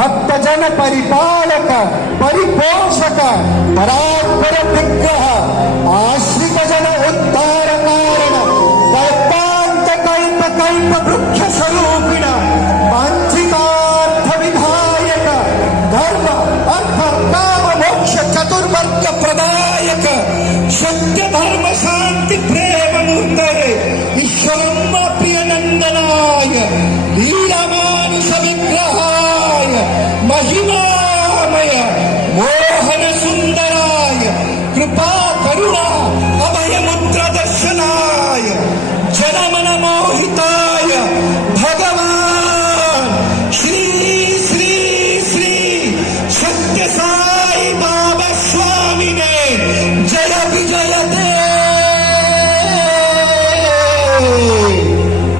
ಭಕ್ತ ಜನ ಪರಿಪಾಲಕ ಪರಿಪೋಷಕ ಪರಾತ್ಪರ ವಿಗ್ರಹ ಆಶ್ರಿತ ಜನ ಉದ್ಧಾರ ಕಾರಣ ಕಲ್ಪಾಂತ ಕಲ್ಪ ಕಲ್ಪ ವೃಕ್ಷ ಸ್ವರೂಪಿಣ ವಂಚಿತಾರ್ಥ ವಿಧಾಯಕ ಧರ್ಮ ಅರ್ಥ ಕಾಮ ಮೋಕ್ಷ ಚತುರ್ವರ್ಗ ಪ್ರದಾಯಕ ಸತ್ಯ ಧರ್ಮ ಶಾಂತಿ ಪ್ರೇಮ ಮೂರ್ತರೆ ಈಶ್ವರಮ್ಮ ಪ್ರಿಯನಂದನಾಯ ಲೀಲಮಾನುಷ ವಿಗ್ರಹಾಯ ಮಹಿಮಾಮಯ ಮೋಹನ ಸುಂದರಾಯ ಕೃಪಾ ಕರುಣಾ ಅಭಯ ಮುದ್ರ ದರ್ಶನಾಯ ಜನಮನ ಮೋಹಿತ